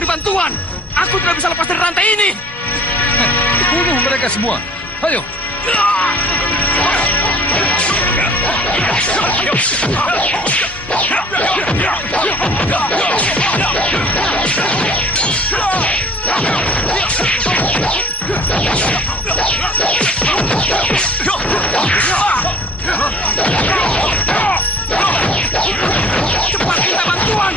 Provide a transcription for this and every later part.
mencari bantuan. Aku tidak bisa lepas dari rantai ini. Bunuh mereka semua. Ayo. Cepat minta bantuan.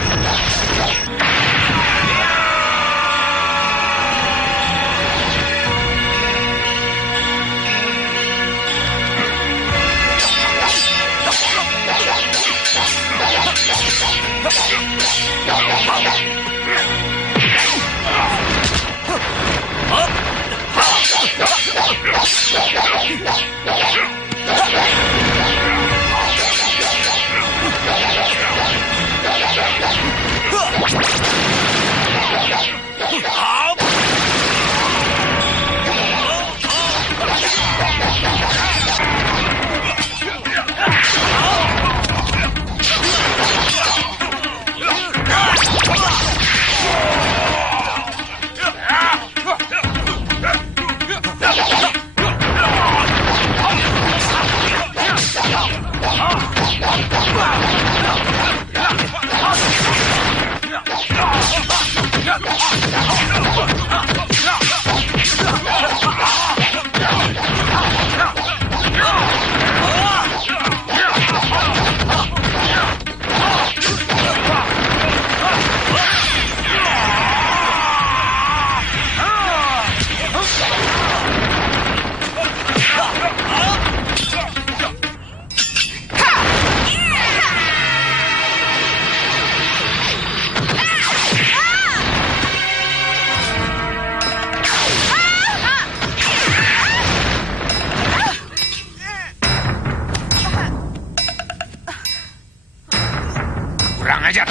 Kurang ajar.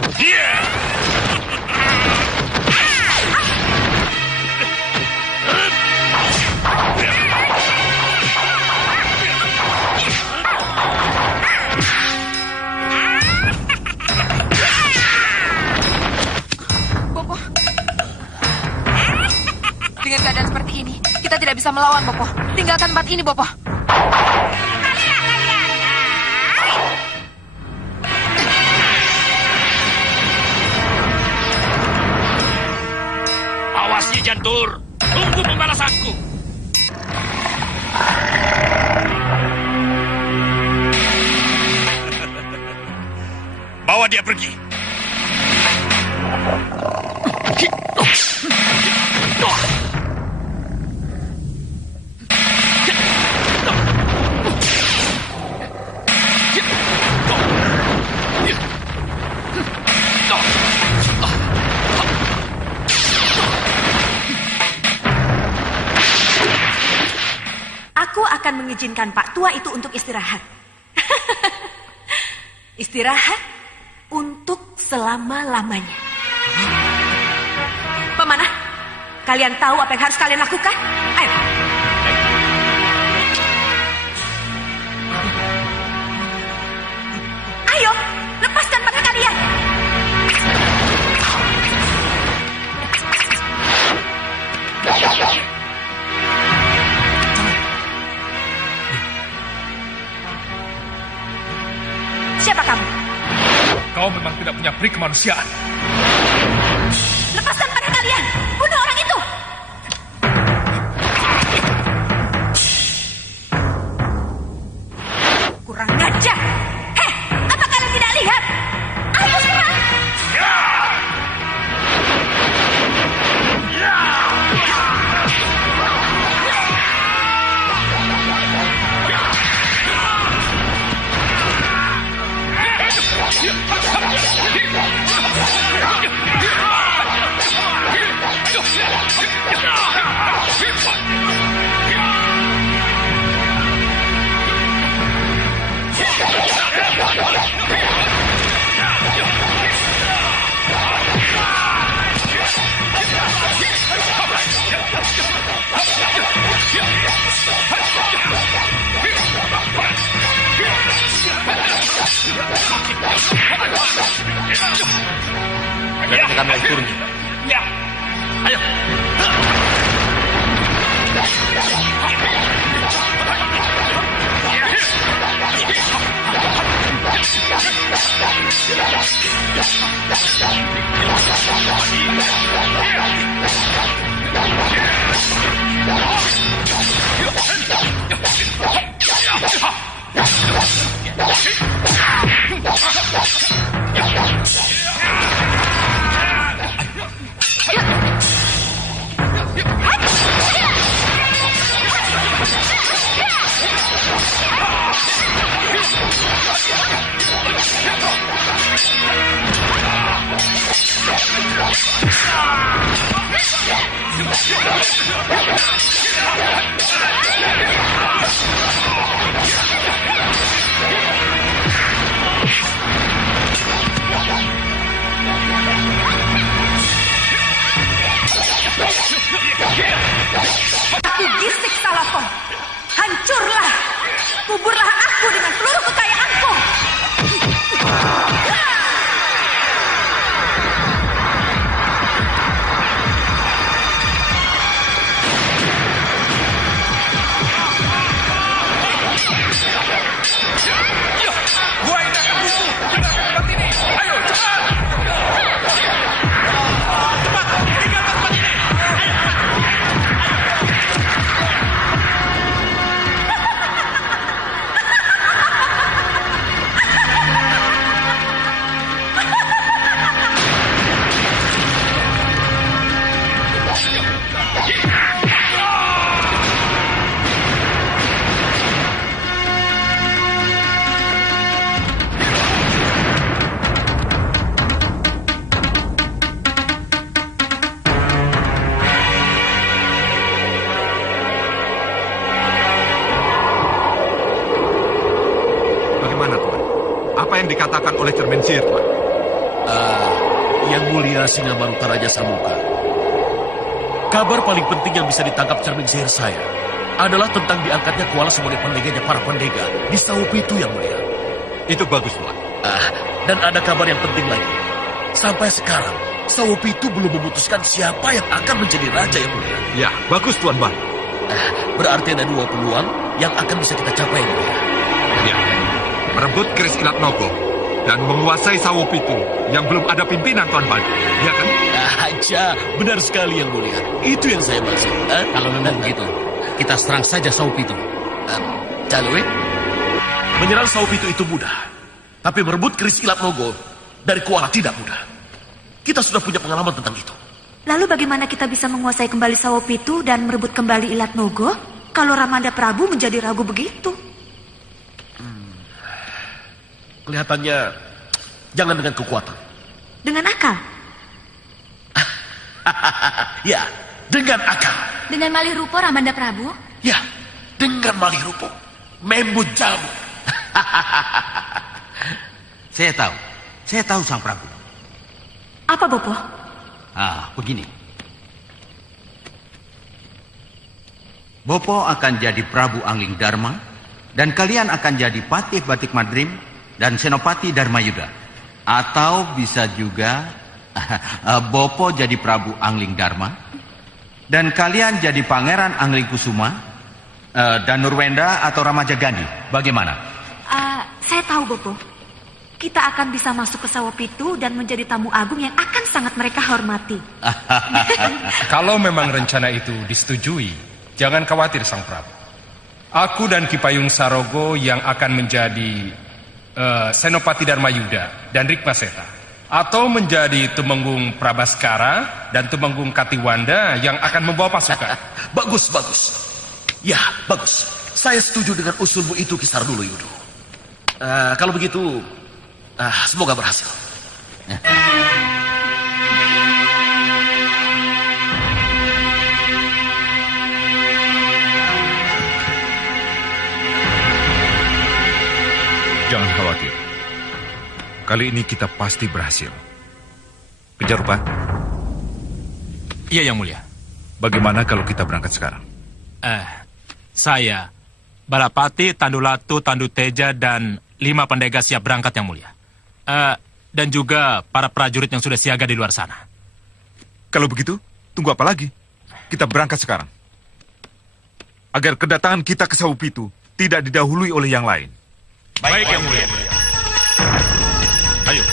Bopo. Dengan keadaan seperti ini, kita tidak bisa melawan, Bopo. Tinggalkan tempat ini, Bopo. Awas Nyi Jantur, tunggu pembalasanku. Bawa dia pergi. Aku akan mengizinkan Pak Tua itu untuk istirahat. Istirahat untuk selama-lamanya. Pemanah, kalian tahu apa yang harus kalian lakukan? Ayo. Ayo, lepaskan pada kalian. Siapa kamu? Kau memang tidak punya peri kemanusiaan. Lepaskan pada kalian. Bunuh orang itu. Kurang ajar. Heh, apa kalian tidak lihat? Ayo serang. Jangan kami turun. Ya. Ayo. Aku gisik Salafon. Hancurlah. Kuburlah aku dengan seluruh kekayaanku. Gua ini akan bunuh dengan tempat ini. Ayo, cepat! Bagaimana, Tuan? Apa yang dikatakan oleh cermin sihir, Tuan? Yang mulia Singamarta Raja Samuka. Kabar paling penting yang bisa ditangkap cermin sihir saya adalah tentang diangkatnya Kuala sebagai pendeganya para pendega di Sawopitu yang mulia. Itu bagus, Tuan. Dan ada kabar yang penting lagi. Sampai sekarang, Sawopitu belum memutuskan siapa yang akan menjadi raja yang mulia. Ya, bagus, Tuan Bal. Berarti ada 2 peluang yang akan bisa kita capai yang mulia. Ya, merebut keris Ilat Nogo dan menguasai Sawopitu yang belum ada pimpinan, Tuan Bal. Ya kan? Aja, benar sekali yang mulia. Itu yang saya maksud. Kalau memang begitu, kita serang saja Sawopitu. Calue, menyerang Sawopitu itu mudah. Tapi merebut keris Ilat Nogo dari Kuala tidak mudah. Kita sudah punya pengalaman tentang itu. Lalu bagaimana kita bisa menguasai kembali Sawopitu dan merebut kembali Ilat Nogo kalau Ramanda Prabu menjadi ragu begitu? Kelihatannya jangan dengan kekuatan. Dengan akal? Ya, dengan akal. Dengan malih rupa Ramanda Prabu? Ya, dengan malih rupa. Membut jamu. Saya tahu Sang Prabu. Apa, Bopo? Begini. Bopo akan jadi Prabu Angling Dharma, dan kalian akan jadi Patih Batik Madrim dan Senopati Dharmayuda. Atau bisa juga Bopo jadi Prabu Angling Dharma, dan kalian jadi Pangeran Angling Kusuma, dan Nurwenda atau Ramaja Gandhi. Bagaimana? Saya tahu, Bopo. Kita akan bisa masuk ke Sawopitu dan menjadi tamu agung yang akan sangat mereka hormati. Kalau memang rencana itu disetujui, jangan khawatir Sang Prabu. Aku dan Ki Payung Sarogo yang akan menjadi Senopati Dharmayuda dan Rikmaseta, atau menjadi Tumenggung Prabaskara dan Tumenggung Katiwanda yang akan membawa pasukan. Bagus. Ya, bagus. Saya setuju dengan usulmu itu, Kisar Dulu Yudo. Kalau begitu, semoga berhasil. Jangan khawatir. Kali ini kita pasti berhasil. Kejarupa, Iya, Yang Mulia. bagaimana kalau kita berangkat sekarang? Saya, Balapati, Tandulatu, Tanduteja, dan 5 pendega siap berangkat, Yang Mulia. Dan juga para prajurit yang sudah siaga di luar sana. Kalau begitu, tunggu apa lagi? Kita berangkat sekarang. Agar kedatangan kita ke Sawopitu tidak didahului oleh yang lain. Baik, Yang Mulia. Ayo.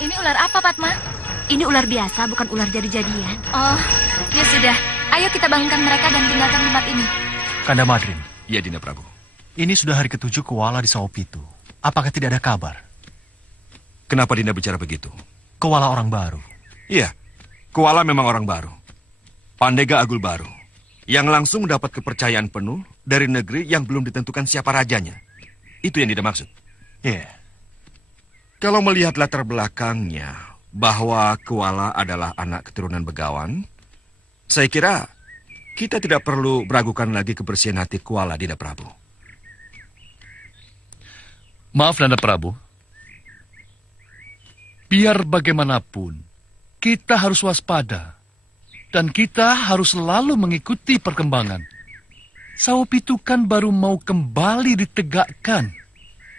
Ini ular apa, Padma? Ini ular biasa, bukan ular jadi-jadian. Oh, ya sudah. Ayo kita bangunkan mereka dan tinggalkan tempat ini. Kanda Madrim, Iya, Dinda Prabu. ini sudah hari ke-7 Kuala di Sawopitu. Apakah tidak ada kabar? Kenapa Dinda bicara begitu? Kuala orang baru. Iya, Kuala memang orang baru. Pandega Agul baru. Yang langsung mendapat kepercayaan penuh dari negeri yang belum ditentukan siapa rajanya. Itu yang Dinda maksud. Iya. Kalau melihat latar belakangnya, bahwa Kuala adalah anak keturunan Begawan, saya kira kita tidak perlu meragukan lagi kebersihan hati Kuala, Dinda Prabu. Maaf, Nanda Prabu. Biar bagaimanapun, kita harus waspada. Dan kita harus selalu mengikuti perkembangan. Sawopitu kan baru mau kembali ditegakkan.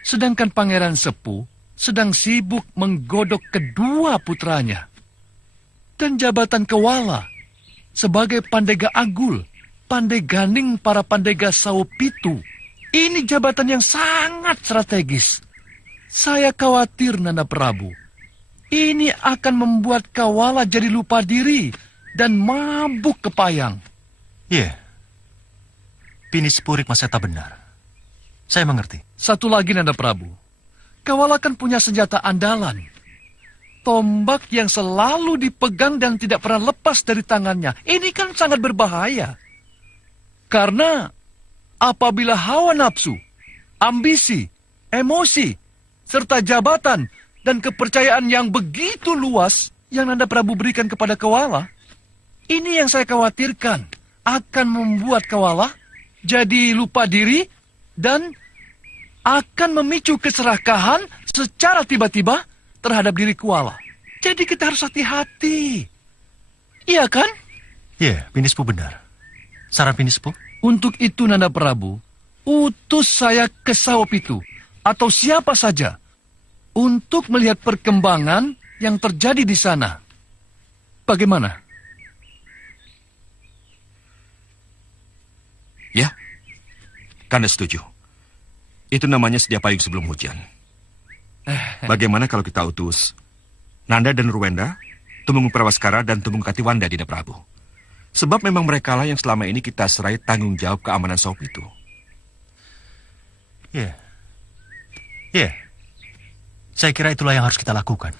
Sedangkan Pangeran Sepuh sedang sibuk menggodok kedua putranya. Dan jabatan Kuala sebagai Pandega Agul, Pandeganing para Pandega Sawopitu, ini jabatan yang sangat strategis. Saya khawatir, Nanda Prabu, ini akan membuat Kuala jadi lupa diri dan mabuk kepayang. Iya. Pinis Purik Maseta benar. Saya mengerti. Satu lagi, Nanda Prabu. Kuala kan punya senjata andalan. Tombak yang selalu dipegang dan tidak pernah lepas dari tangannya. Ini kan sangat berbahaya. Karena apabila hawa nafsu, ambisi, emosi, serta jabatan dan kepercayaan yang begitu luas yang Nanda Prabu berikan kepada Kuala, ini yang saya khawatirkan akan membuat Kuala jadi lupa diri dan akan memicu keserakahan secara tiba-tiba terhadap diri Kuala. Jadi kita harus hati-hati. Iya kan? Iya, Pinispu benar. Saran Pinispu? Untuk itu, Nanda Prabu, utus saya ke Sawopitu atau siapa saja untuk melihat perkembangan yang terjadi di sana. Bagaimana? Ya, Kanda setuju. Itu namanya sedia payung sebelum hujan. Bagaimana kalau kita utus Nanda dan Ruwenda, Tumenggung Prawaskara dan Tumenggung Katiwanda, Dinda Prabu? Sebab memang merekalah yang selama ini kita serai tanggung jawab keamanan Sawopitu. Iya. Iya. Saya kira itulah yang harus kita lakukan.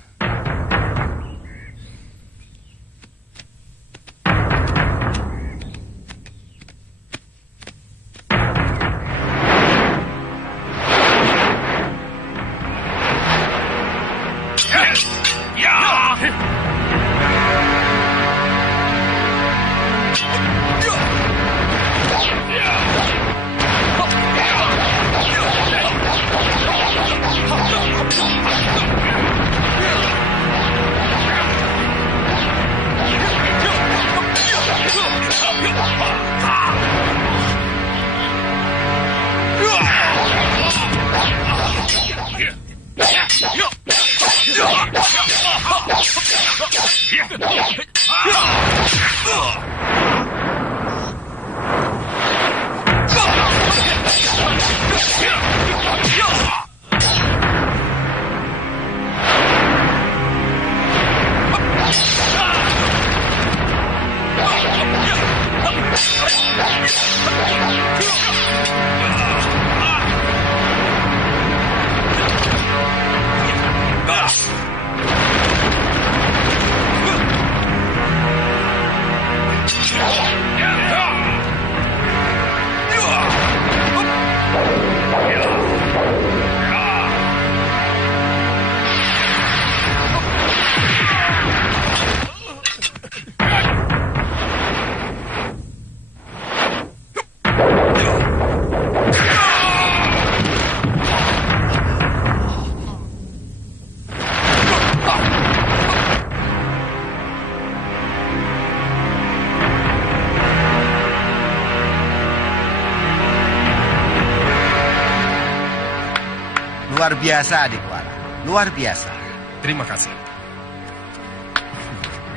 Luar biasa, adik Kuala. Luar biasa. Terima kasih.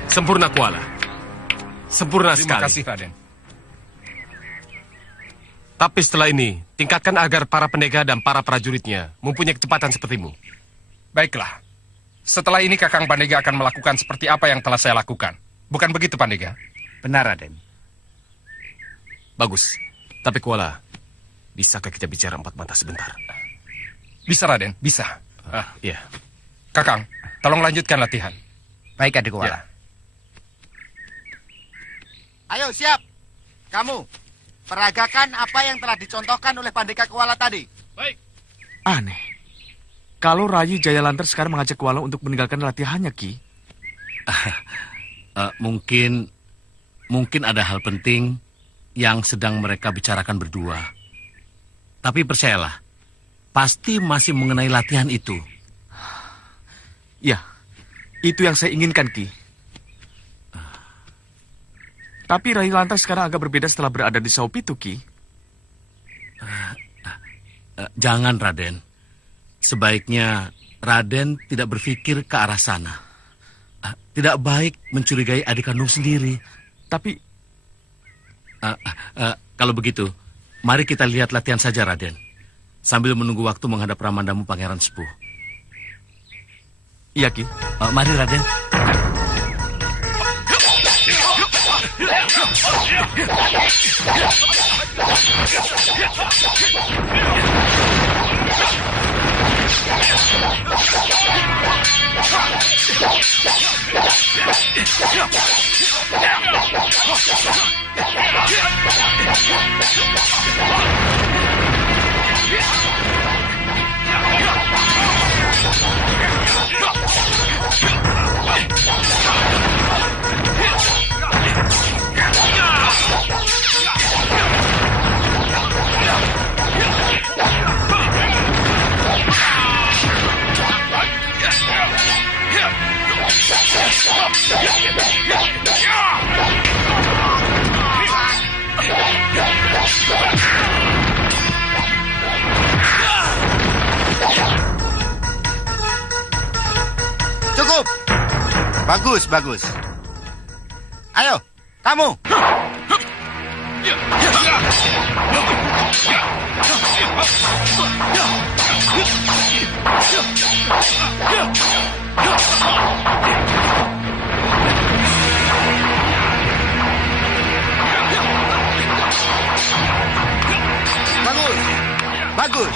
Sempurna, Kuala. Sempurna Terima sekali. kasih, Raden. Tapi setelah ini, tingkatkan agar para pendekar dan para prajuritnya mempunyai kecepatan sepertimu. Baiklah. Setelah ini Kakang Pandega akan melakukan seperti apa yang telah saya lakukan. Bukan begitu, Pandega? Benar, Raden. Bagus. Tapi Kuala, bisakah kita bicara empat mata sebentar? Bisa, Raden. Bisa. Iya. Kakang, tolong lanjutkan latihan. Baik, adik Kuala. Ya. Ayo, siap. Kamu, peragakan apa yang telah dicontohkan oleh Pandega Kuala tadi. Baik. Aneh. Kalau Rayi Jayalantar sekarang mengajak Kuala untuk meninggalkan latihannya, Ki. Mungkin ada hal penting yang sedang mereka bicarakan berdua. Tapi percayalah, pasti masih mengenai latihan itu. Ya, itu yang saya inginkan, Ki. Tapi Rayi Lantas sekarang agak berbeda setelah berada di Saupitu, Ki. Jangan, Raden. Sebaiknya Raden tidak berpikir ke arah sana. Tidak baik mencurigai adik kandung sendiri. Tapi... kalau begitu, mari kita lihat latihan saja, Raden. Sambil menunggu waktu menghadap Ramandamu Pangeran Sepuh. Iya, Ki. Mari, Raden. Cukup. Bagus, bagus. Ayo, kamu. Bagus. Bagus.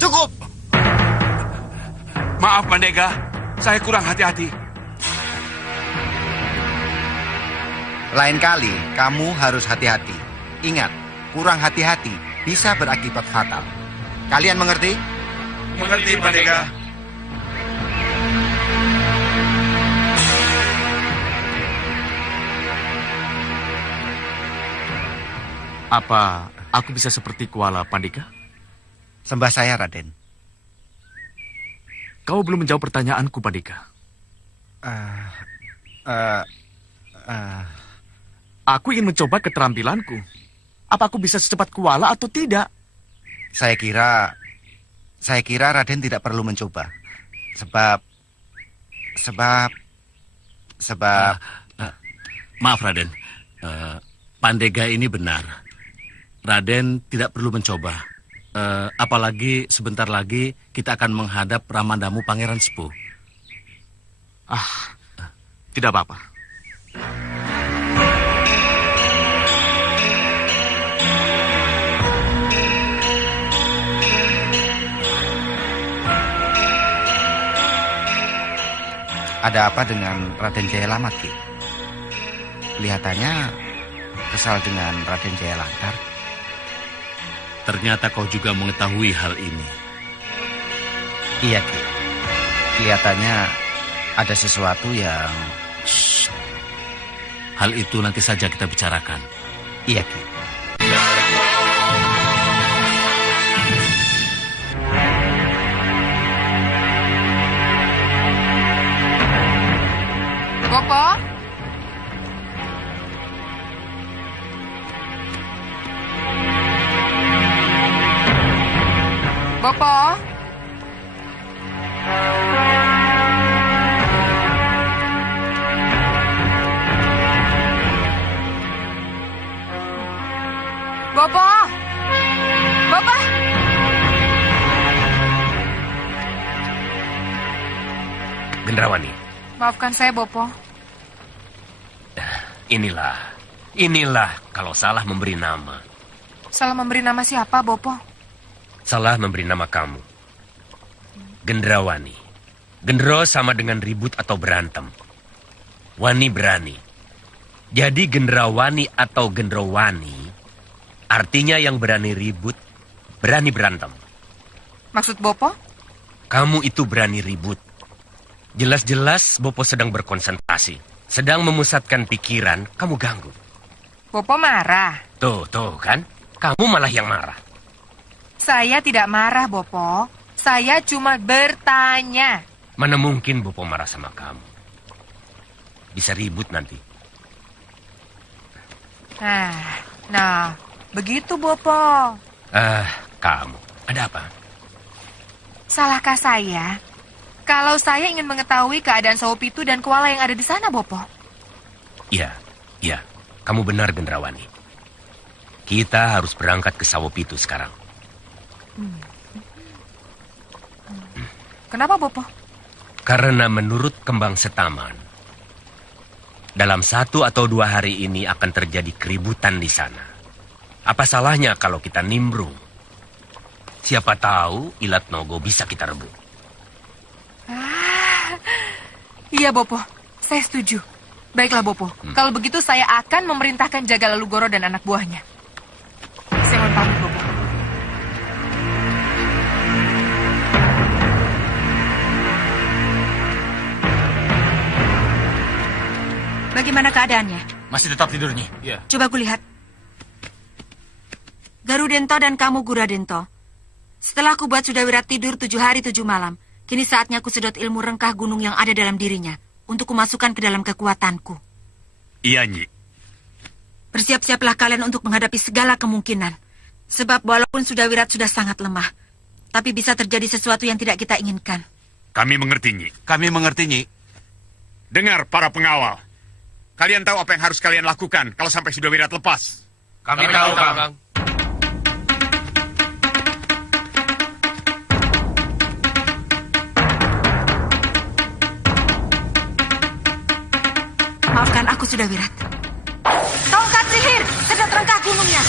Cukup. Maaf, Pandega. Saya kurang hati-hati. Lain kali, kamu harus hati-hati. Ingat, kurang hati-hati bisa berakibat fatal. Kalian mengerti? Mengerti, Pandega. Apa aku bisa seperti Kuala, Pandega? Sembah saya, Raden. Kau belum menjawab pertanyaanku, Pandega. Aku ingin mencoba keterampilanku. Apa aku bisa secepat Kuala atau tidak? Saya kira Raden tidak perlu mencoba. Sebab... Maaf, Raden. Pandega ini benar. Raden tidak perlu mencoba. Apalagi sebentar lagi kita akan menghadap Ramandamu Pangeran Sepuh. Tidak apa-apa. Ada apa dengan Raden Jayalamat, Ki? Kelihatannya kesal dengan Raden Jayalantar. Ternyata kau juga mengetahui hal ini. Iya, Ki. Kelihatannya ada sesuatu yang... Shh. Hal itu nanti saja kita bicarakan. Iya, Ki. Bopo? Bopo? Bopo? Bopo? Gendrawani, Maafkan saya, Bopo. inilah kalau salah memberi nama. Salah memberi nama siapa, Bopo? Salah memberi nama kamu. Gendrawani. Gendro sama dengan ribut atau berantem. Wani berani. Jadi Gendrawani atau Gendrowani artinya yang berani ribut, berani berantem. Maksud Bopo? Kamu itu berani ribut. Jelas-jelas Bopo sedang berkonsentrasi. Sedang memusatkan pikiran, kamu ganggu. Bopo marah. Tuh kan? Kamu malah yang marah. Saya tidak marah, Bopo. Saya cuma bertanya. Mana mungkin Bopo marah sama kamu? Bisa ribut nanti. Nah, begitu, Bopo. Kamu. Ada apa? Salahkah saya kalau saya ingin mengetahui keadaan Sawopitu dan koala yang ada di sana, Bopo? Iya. Kamu benar, Gendrawani. Kita harus berangkat ke Sawopitu sekarang. Kenapa, Bopo? Karena menurut Kembang Setaman, dalam 1 atau 2 hari ini akan terjadi keributan di sana. Apa salahnya kalau kita nimbrung? Siapa tahu Ilat Nogo bisa kita rebut. Iya, Bopo. Saya setuju. Baiklah, Bopo. Kalau begitu saya akan memerintahkan Jaga Lalu Goro dan anak buahnya. Saya mohon pamit, Bopo. Bagaimana keadaannya? Masih tetap tidur, Nyi. Iya. Coba kulihat. Garudento dan kamu Guradento. Setelah aku buat Sudawirat tidur 7 hari 7 malam, kini saatnya aku sedot ilmu rengkah gunung yang ada dalam dirinya untuk kumasukkan ke dalam kekuatanku. Iya, Nyi. Bersiap-siaplah kalian untuk menghadapi segala kemungkinan. Sebab walaupun Sudawirat sudah sangat lemah, tapi bisa terjadi sesuatu yang tidak kita inginkan. Kami mengerti, Nyi. Kami mengerti, Nyi. Dengar, para pengawal. Kalian tahu apa yang harus kalian lakukan kalau sampai Sudawirat lepas? Kami tahu, Kang. Maafkan aku, Sudawirat. Tongkat sihir, sedot rengkah gunungnya.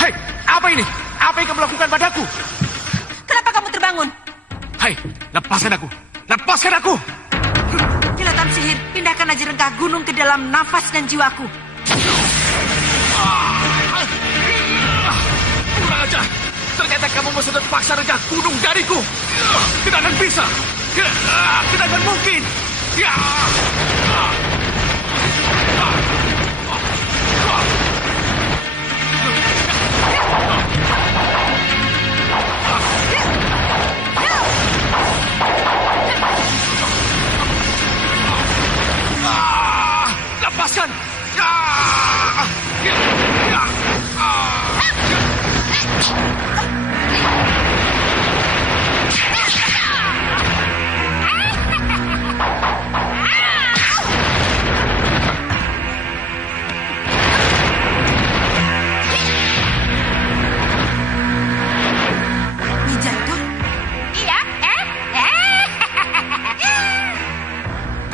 Hei, apa ini? Apa yang kamu lakukan padaku? Kenapa kamu terbangun? Hai, lepaskan aku! Lepaskan aku! Kilatan sihir, pindahkan aja rengkah gunung ke dalam nafas dan jiwaku. Kurang ajar! Ternyata kamu mau paksa rengkah gunung dariku! Tidak akan bisa! Tidak akan mungkin! Lepaskan! Iya,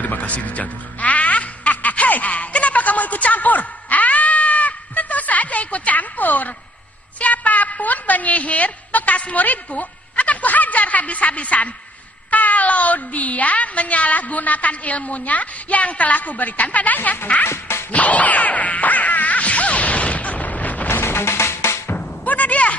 Terima kasih, Nyi Jantur. Hei, kenapa kamu ikut campur? Tentu saja ikut campur. Siapapun penyihir bekas muridku akan kuhajar habis-habisan. Kalau dia menyalahgunakan ilmunya yang telah kuberikan padanya. Bunuh dia!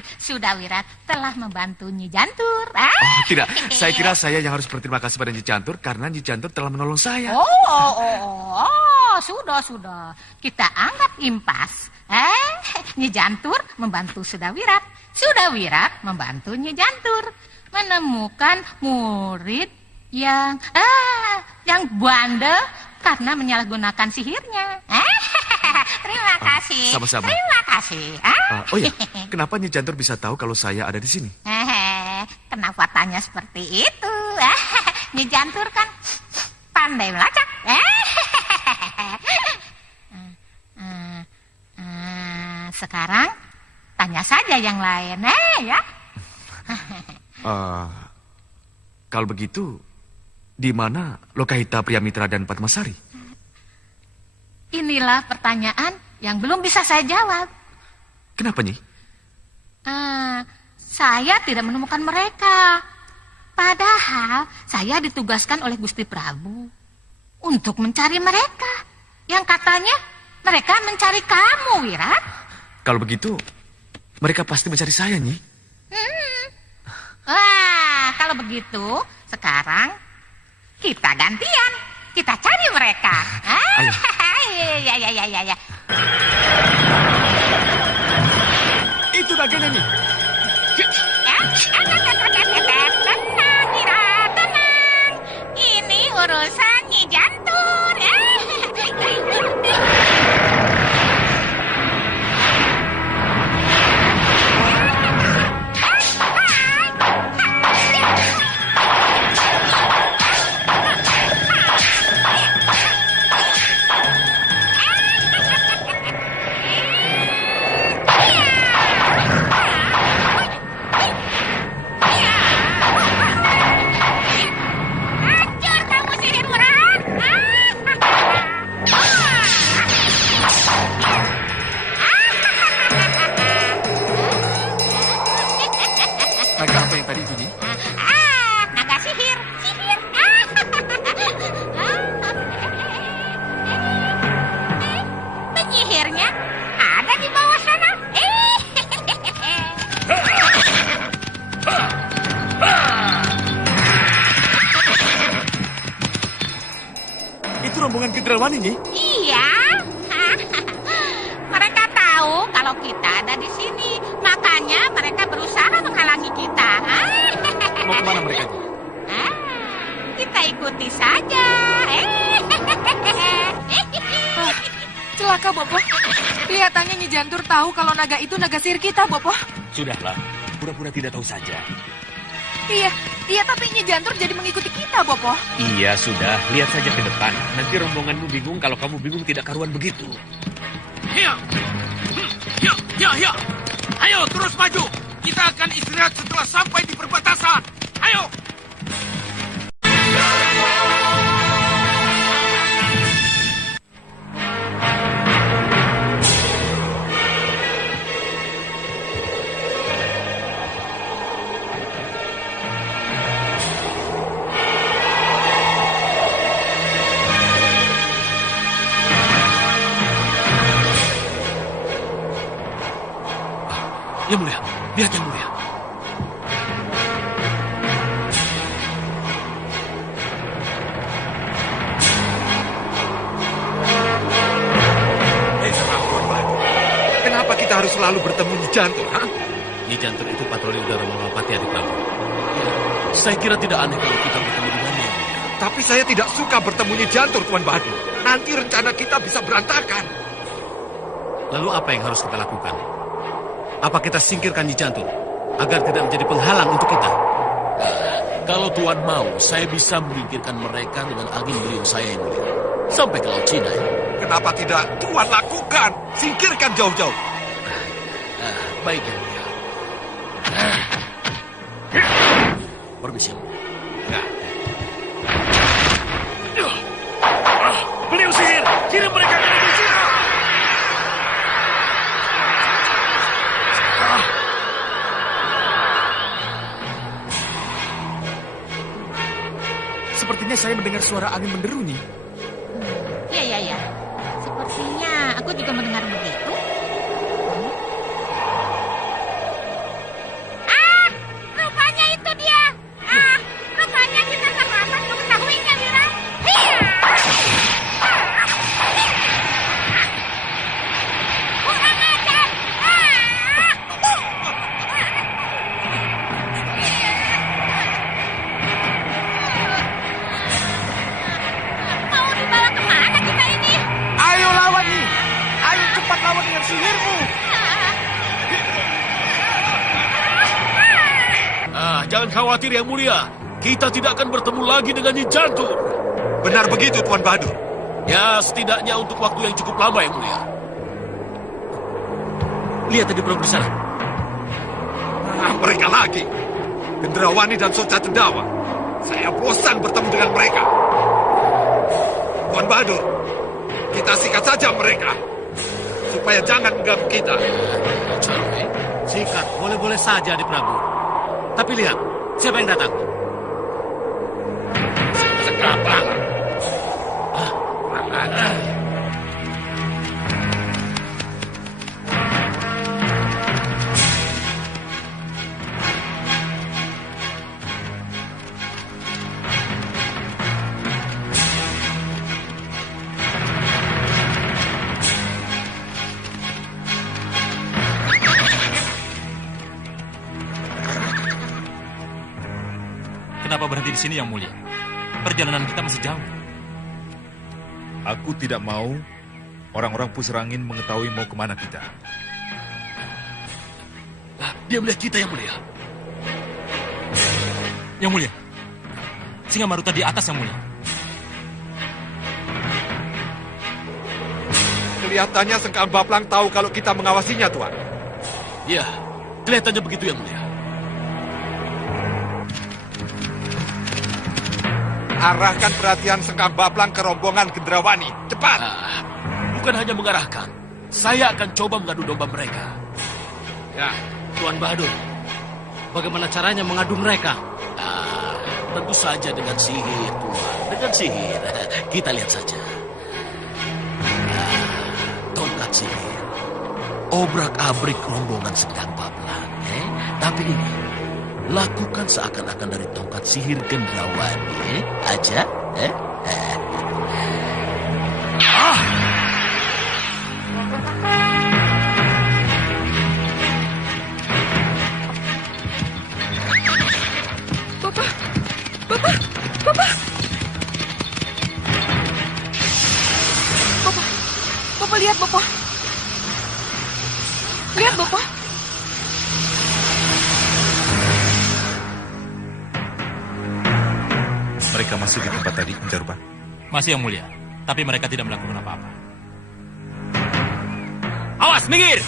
Sudawirat telah membantu Nyi Jantur. Oh, tidak, saya kira saya yang harus berterima kasih pada Nyi Jantur karena Nyi Jantur telah menolong saya. Sudah. Kita anggap impas. Nyi Jantur membantu Sudawirat. Sudawirat membantu Nyi Jantur menemukan murid yang bandel karena menyalahgunakan sihirnya. Terima kasih. Sama-sama. Terima kasih. Oh ya, kenapa Nyi Jantur bisa tahu kalau saya ada di sini? Kenapa tanya seperti itu? Nyi Jantur kan pandai melacak. Sekarang tanya saja yang lain, ya. Kalau begitu, di mana Lokahita Priyamitra dan Padmasari? Inilah pertanyaan yang belum bisa saya jawab. Kenapa, Nyi? Saya tidak menemukan mereka. Padahal saya ditugaskan oleh Gusti Prabu untuk mencari mereka. Yang katanya mereka mencari kamu, Wirat. Kalau begitu, mereka pasti mencari saya, Nyi. Kalau begitu, sekarang kita gantian. Kita cari mereka. Ya. Itu naganya, Nyi. Tenang, Wirat, tenang. Ini urusan Nyi Jantur. Naga apa yang tadi itu, Nyi? Naga sihir. Penyihirnya ada di bawah sana. Itu rombongan Gendralwani, Nyi? Iya. Mereka tahu kalau kita ada di sini. Makanya mereka berusaha menghalangi kita. Mau kemana mereka, Nyi? Kita ikuti saja. Celaka, Bopo. Kelihatannya Nyi Jantur tahu kalau naga itu naga sihir kita, Bopo. Sudahlah, pura-pura tidak tahu saja. Iya, tapi Nyi Jantur jadi mengikuti kita, Bopo. Iya, sudah. Lihat saja ke depan. Nanti rombonganmu bingung kalau kamu bingung tidak karuan begitu. Ya. Ayo, terus maju. Kita akan istirahat setelah sampai di perbatasan. Ayo. Yang mulia, lihat yang mulia. Kenapa kita harus selalu bertemu Nyi Jantur? Nyi Jantur itu patroli udara Mahapati, Adik Prabu. Saya kira tidak aneh kalau kita bertemu dengannya. Tapi saya tidak suka bertemu Nyi Jantur, Tuan Badu. Nanti rencana kita bisa berantakan. Lalu apa yang harus kita lakukan? Apa kita singkirkan Nyi Jantur agar tidak menjadi penghalang untuk kita? Kalau Tuan mau, saya bisa menyingkirkan mereka dengan angin beliung saya ini sampai ke Laut Cina. Kenapa tidak Tuan lakukan? Singkirkan jauh-jauh. Baik, Yang Mulia. Permisi. Beliau sihir, kirim mereka ke negeri Cina. Sepertinya saya mendengar suara angin menderu, Nyi. Iya. Sepertinya aku juga mendengar begitu. sihirmu. Jangan khawatir Yang Mulia. Kita tidak akan bertemu lagi dengan Nyi Jantur. Benar begitu, Tuan Bahadur. Ya, setidaknya untuk waktu yang cukup lama, Yang Mulia. Lihat tadi Prabu di sana. Mereka lagi. Gendrawani dan Soca Cendawa. Saya bosan bertemu dengan mereka. Tuan Bahadur, kita sikat saja mereka. Supaya jangan mengganggu kita. Sikat, boleh-boleh saja, Adik Prabu. Tapi lihat, siapa yang datang? Sekapang. Kenapa berhenti di sini, Yang Mulia? Perjalanan kita masih jauh. Aku tidak mau orang-orang Pusar Angin mengetahui mau kemana kita. Dia melihat kita, Yang Mulia. Yang Mulia, Singa Maruta di atas, Yang Mulia. Kelihatannya Sengkang Baplang tahu kalau kita mengawasinya, Tuan. Ya, kelihatannya begitu, Yang Mulia. Arahkan perhatian Sengkang Baplang ke rombongan Gendrawani. Cepat! Bukan hanya mengarahkan. Saya akan coba mengadu domba mereka. Ya, Tuan Bahadur. Bagaimana caranya mengadu mereka? Tentu saja dengan sihir, Tuan. Dengan sihir. Kita lihat saja. Tongkat sihir. Obrak-abrik rombongan Sengkang Baplang. Tapi ini, lakukan seakan-akan dari tongkat sihir Gendrawani. Aja. Bapak lihat, Bapak. Lihat, Bapak. Mereka masih di tempat tadi, Enjarupa? Masih, Yang Mulia. Tapi mereka tidak melakukan apa-apa. Awas, minggir!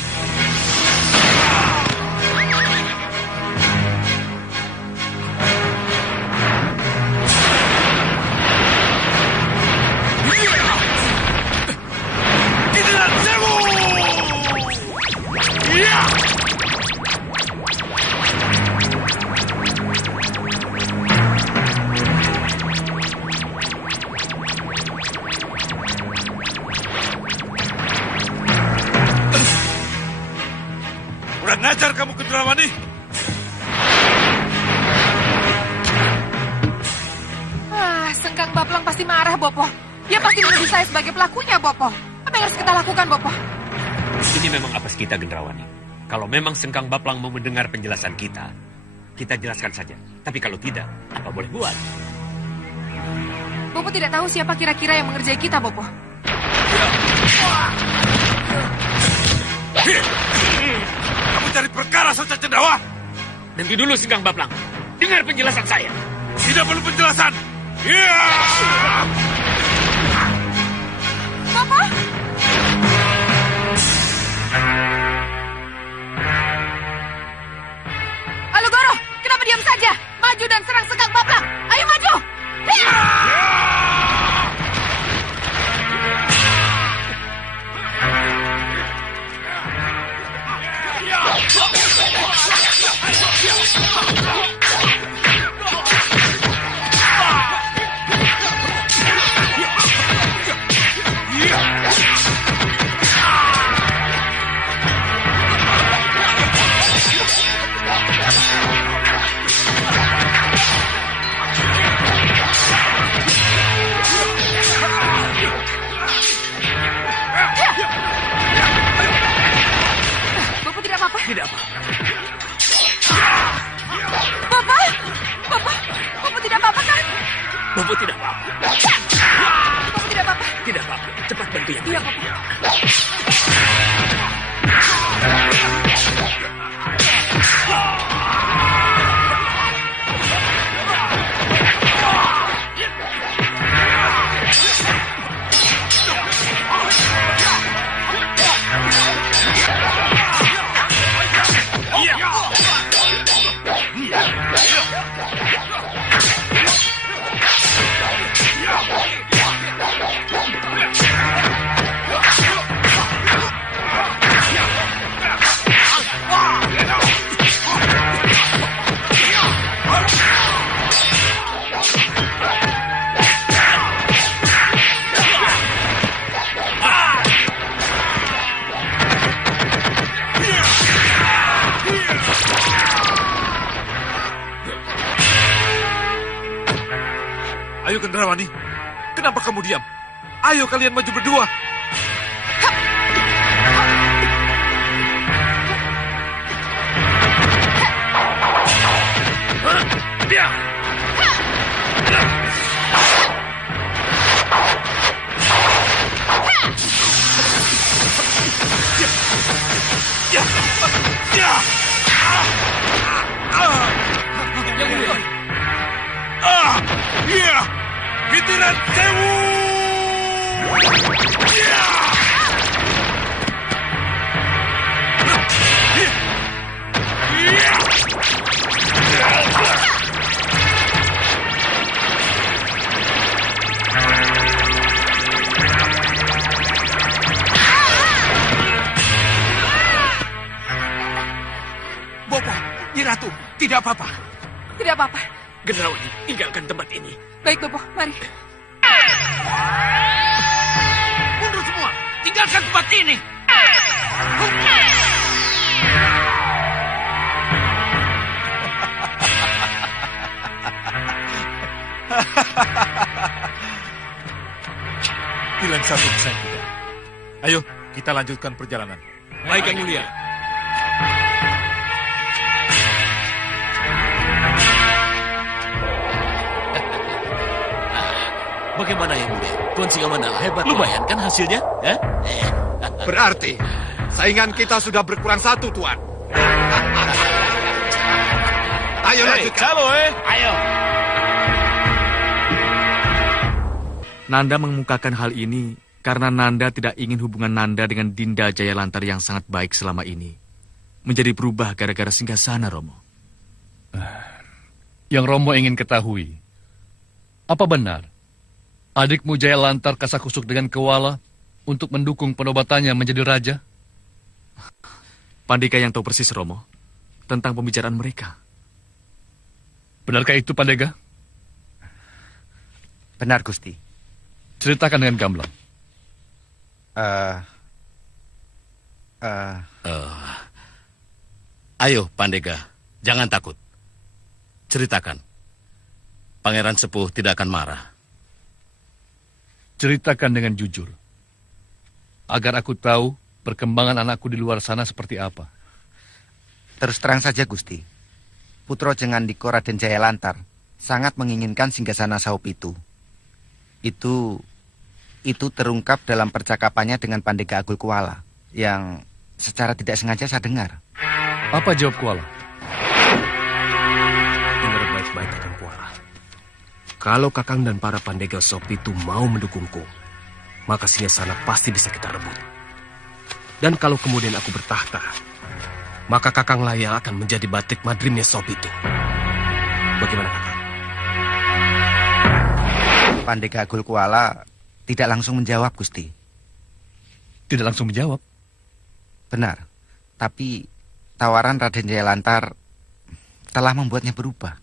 Kurang ajar kamu, Gendrawani. Sengkang Baplang pasti marah, Bopo. Dia pasti menuduh saya sebagai pelakunya, Bopo. Apa yang harus kita lakukan, Bopo? Ini memang apes kita, Gendrawani. Kalau memang Sengkang Baplang mau mendengar penjelasan kita jelaskan saja. Tapi kalau tidak, apa boleh buat? Bopo tidak tahu siapa kira-kira yang mengerjai kita, Bopo. Kamu cari perkara, Soca Cendawa? Nanti dulu, Sengkang Baplang. Dengar penjelasan saya. Tidak perlu penjelasan. Bopo! Halo, Goro. Kenapa diam saja? Maju dan serang Sengkang Baplang. Ayo maju. Bopo tidak apa-apa? Tidak apa. Bopo? Bopo tidak apa-apa kan? Bopo tidak apa-apa. Bopo tidak apa-apa? Tidak apa-apa. Cepat bantu yang Iya, Bopo. Ayo Kendrawani, kenapa kamu diam? Ayo kalian maju berdua. Dia. Hitiran Sewu! Bopo, Nyi Ratu, tidak apa-apa. Tidak apa-apa. Gendrawani, tinggalkan tempat ini. Baik, Bopo, mari. Mundur semua, tinggalkan tempat ini. Bilang satu pesan kita. Ayo, kita lanjutkan perjalanan. Baik, Yang Mulia. Bagaimana Yang Mulia? Tuan Singamandala hebat. Lumayan kan hasilnya? Berarti saingan kita sudah berkurang satu, Tuan. Ayo lanjutkan. Ayo. Nanda mengemukakan hal ini karena Nanda tidak ingin hubungan Nanda dengan Dinda Jayalantar yang sangat baik selama ini menjadi berubah gara-gara singgasana, Romo. Yang Romo ingin ketahui, apa benar adikmu Jayalantar kasakusuk dengan Kewala untuk mendukung penobatannya menjadi raja? Pandega yang tahu persis, Romo, tentang pembicaraan mereka. Benarkah itu, Pandega? Benar, Gusti. Ceritakan dengan gamblang. Ayo, Pandega, jangan takut. Ceritakan. Pangeran Sepuh tidak akan marah. Ceritakan dengan jujur. Agar aku tahu perkembangan anakku di luar sana seperti apa. Terus terang saja, Gusti. Putro Jengandiko Raden Jayalantar sangat menginginkan singgasana Saup itu. Itu terungkap dalam percakapannya dengan Pandega Agul Kuala yang secara tidak sengaja saya dengar. Apa jawab Kuala? Dengar baik-baik, Kakang Kuala. Kalau Kakang dan para Pandega Saup itu mau mendukungku, maka singgasana pasti bisa kita rebut. Dan kalau kemudian aku bertahta, maka Kakang Layal akan menjadi batik madrimnya Saup itu. Bagaimana, Kakang? Pandega Agul Kuala tidak langsung menjawab, Gusti. Tidak langsung menjawab? Benar. Tapi tawaran Raden Jayalantar telah membuatnya berubah.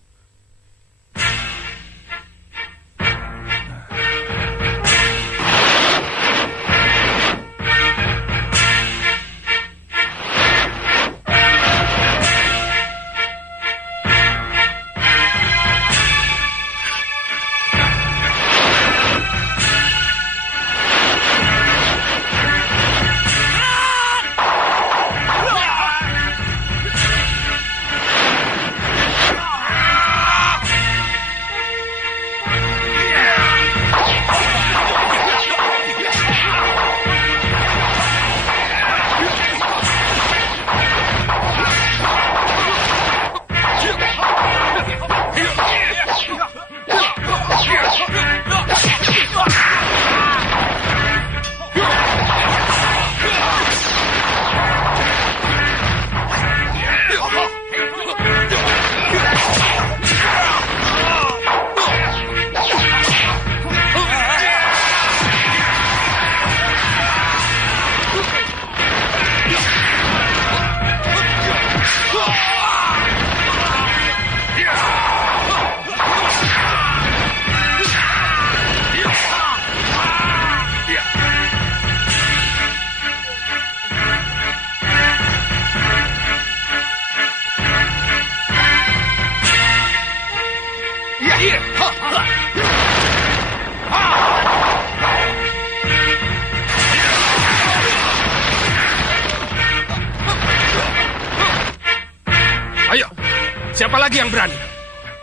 lagi yang berani?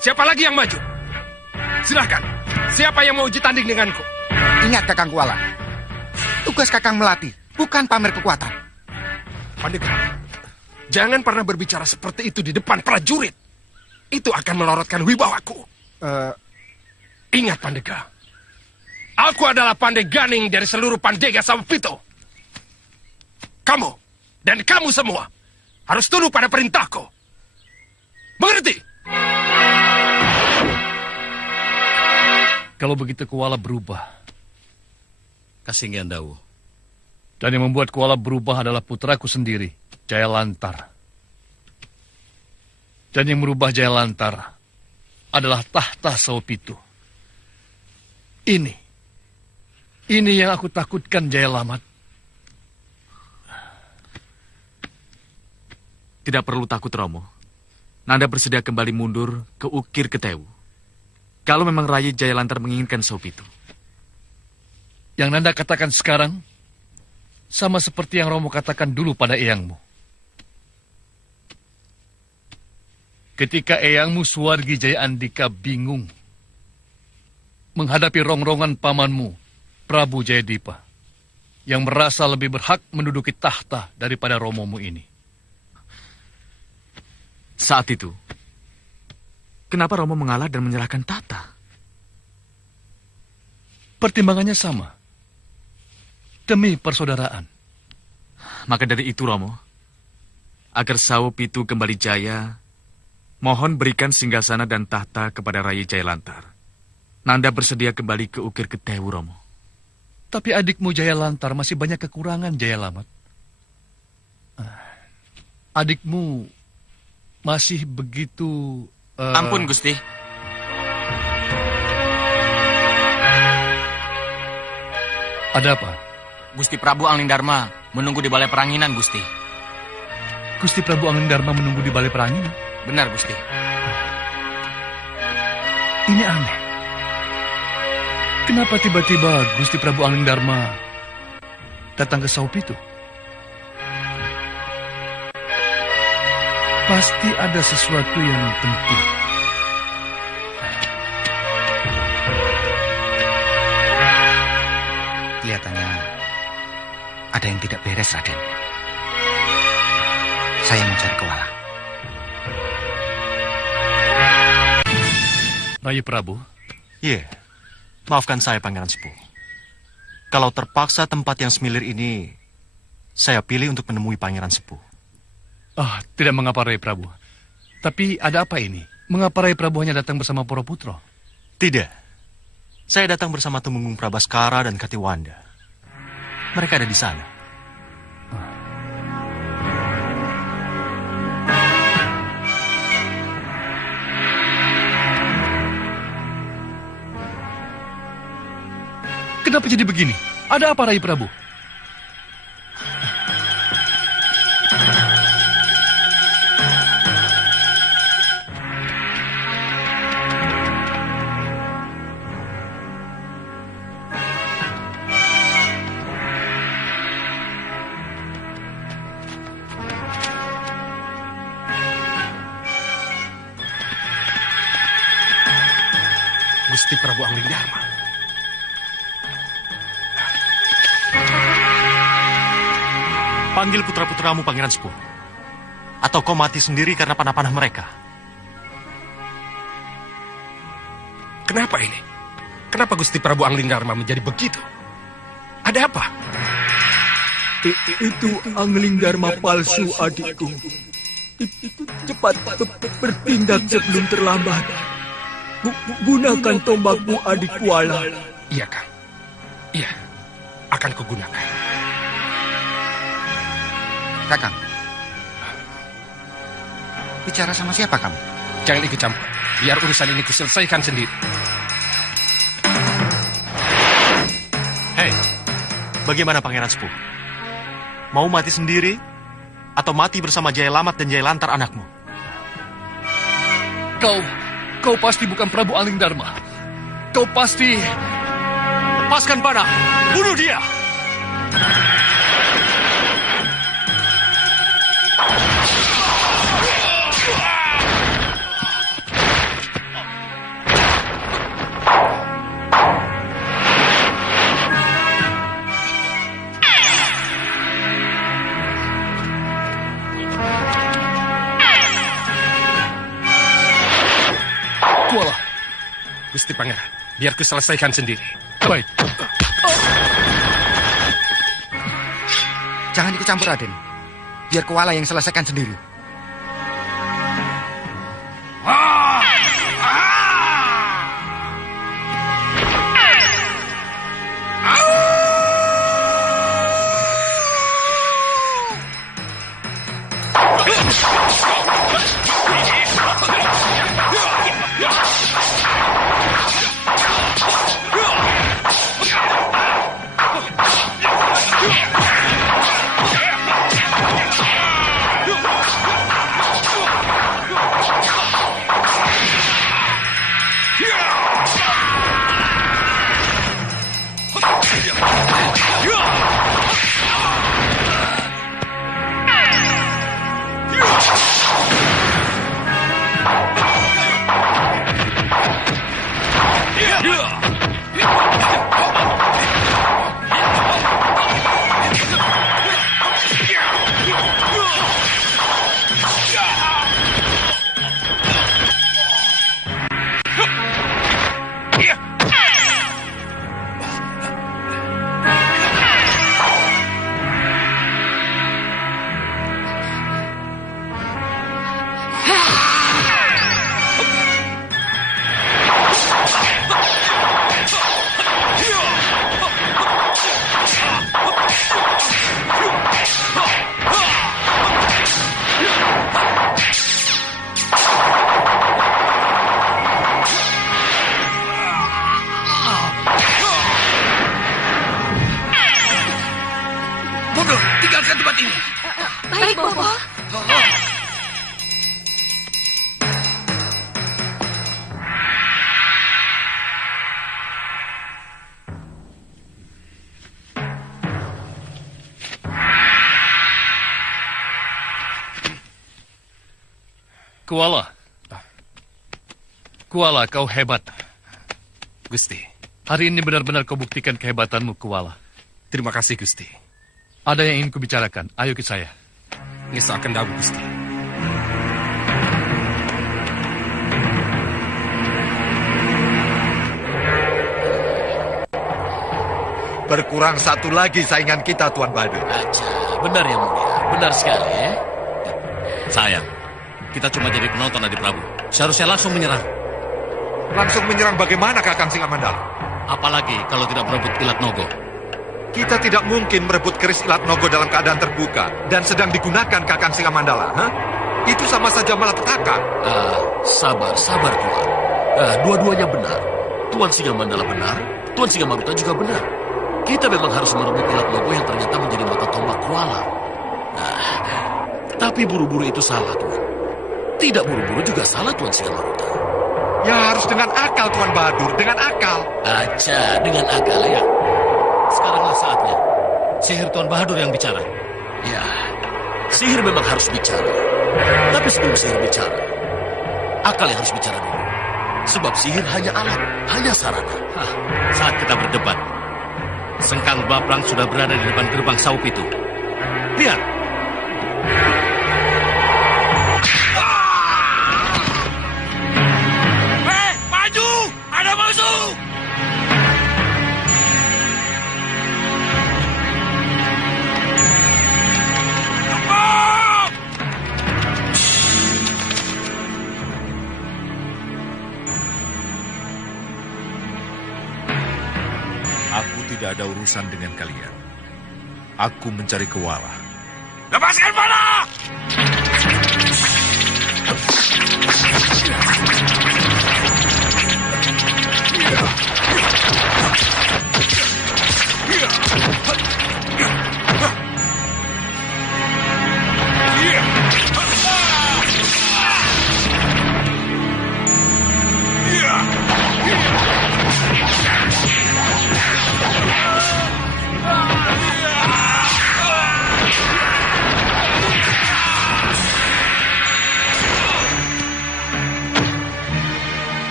Siapa lagi yang maju? Silahkan. Siapa yang mau uji tanding denganku? Ingat Kakang Kuala. Tugas Kakang melatih, bukan pamer kekuatan. Pandega, jangan pernah berbicara seperti itu di depan prajurit. Itu akan melorotkan wibawaku. Ingat Pandega. Aku adalah Pandeganing dari seluruh Pandega Sawapito. Kamu dan kamu semua harus tunduk pada perintahku. Mengerti? Kalau begitu Kuala berubah. Kasinggian Dawu. Dan yang membuat Kuala berubah adalah putraku sendiri, Jaya Lantar. Dan yang merubah Jaya Lantar adalah tahta Sawapito. Ini yang aku takutkan, Jaya Lamat. Tidak perlu takut, Romo. Nanda bersedia kembali mundur ke Ukir Ketewu. Kalau memang Rayi Jaya Lantar menginginkan Sawapito. Yang Nanda katakan sekarang sama seperti yang Romo katakan dulu pada eyangmu. Ketika eyangmu Suwargi Jaya Andika bingung menghadapi rongrongan pamanmu, Prabu Jayadipa, yang merasa lebih berhak menduduki tahta daripada Romomu ini. Saat itu, kenapa Romo mengalah dan menyerahkan tahta? Pertimbangannya sama. Demi persaudaraan. Maka dari itu, Romo, agar Sawapito kembali jaya, mohon berikan singgasana dan tahta kepada Rayi Jaya Lantar. Nanda bersedia kembali ke Ukir Ketewu, Romo. Tapi adikmu Jaya Lantar masih banyak kekurangan, Jaya Lamat. Adikmu masih begitu... Ampun, Gusti. Ada apa? Gusti Prabu Anglingdarma menunggu di balai peranginan, Gusti. Gusti Prabu Anglingdarma menunggu di balai peranginan? Benar, Gusti. Ini aneh. Kenapa tiba-tiba Gusti Prabu Anglingdarma datang ke Sawapito? Pasti ada sesuatu yang penting. Kelihatannya ada yang tidak beres, Raden. Saya mencari Kuala. Rayi Prabu? Iya. Maafkan saya, Pangeran Sepuh. Kalau terpaksa tempat yang semilir ini, saya pilih untuk menemui Pangeran Sepuh. Tidak mengapa, Rayi Prabu. Tapi ada apa ini? Mengapa Rayi Prabu hanya datang bersama para putra? Tidak. Saya datang bersama Tumenggung Prabaskara dan Katiwanda. Mereka ada di sana. Kenapa jadi begini? Ada apa, Rayi Prabu? Gusti Prabu Anglingdarma. Panggil putra-putramu, Pangeran Sepuh. Atau kau mati sendiri karena panah-panah mereka. Kenapa ini? Kenapa Gusti Prabu Anglingdarma menjadi begitu? Ada apa? Itu Anglingdarma palsu, adikku. Cepat bertindak sebelum terlambat. Gunakan tombakmu, adik Kuala. Iya, Kang. Iya, akan kugunakan. Kakang, bicara sama siapa kamu? Jangan ikut campur. Biar urusan ini kuselesaikan sendiri. Hei, bagaimana Pangeran Sepuh? Mau mati sendiri? Atau mati bersama Jaya Lamat dan Jaya Lantar anakmu? Kau pasti bukan Prabu Anglingdarma. Kau pasti... Lepaskan panah! Bunuh dia! Biar ku selesaikan sendiri. Baik. Jangan ikut campur, Raden. Biar Kuala yang selesaikan sendiri. Tinggalkan tempat ini. Baik, Bopo. Kuala. Kuala, kau hebat. Gusti. Hari ini benar-benar kau buktikan kehebatanmu, Kuala. Terima kasih, Gusti. Ada yang ingin kubicarakan. Ayo ke saya. Ngesahkan dabu, Gusti. Berkurang satu lagi saingan kita, Tuan Badur. Aja, benar ya mulia. Benar sekali ya. Sayang, kita cuma jadi penonton, Adi Prabu. Seharusnya langsung menyerang. Langsung menyerang bagaimana, Kakang Singamandala? Apalagi kalau tidak merebut Ilat Nogo. Kita tidak mungkin merebut keris Ilat Nogo dalam keadaan terbuka dan sedang digunakan, Kakang Singamandala. Itu sama saja malapetaka. Sabar, Tuan. Dua-duanya benar. Tuan Singamandala benar, Tuan Singamaruta juga benar. Kita memang harus merebut Ilat Nogo yang ternyata menjadi mata tombak Kuala. Tapi buru-buru itu salah, Tuan. Tidak buru-buru juga salah, Tuan Singamaruta. Ya harus dengan akal, Tuan Badur. Dengan akal. Aja, dengan akal ya. Sekaranglah saatnya. Sihir Tuan Bahadur yang bicara. Ya, sihir memang harus bicara. Tapi sebelum sihir bicara, akal yang harus bicara dulu. Sebab sihir hanya alat, hanya sarana. Saat kita berdebat, Sengkang Baprang sudah berada di depan gerbang Saup itu. Lihat. Maju! Ada musuh! Aku tidak ada urusan dengan kalian. Aku mencari Kuala. Lepaskan panah!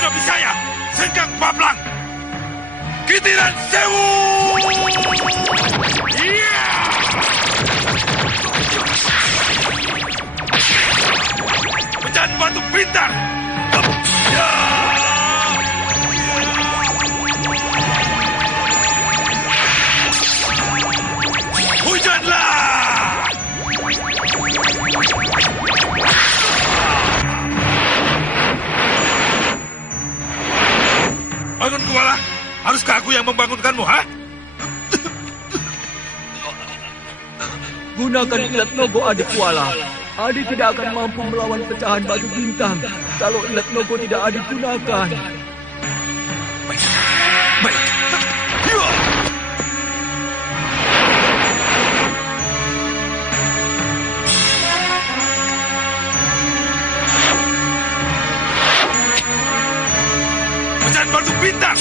hadapi saya, Sengkang Bablang. Kitiran Sewu! Iya! Pecahan batu pintar! Hujanlah! Bangun Kuala, haruskah aku yang membangunkanmu, ha? Gunakan ilat nogo adik Kuala. Adik tidak akan mampu melawan pecahan batu bintang kalau ilat nogo tidak adik gunakan. Baik. Pecahan batu bintang!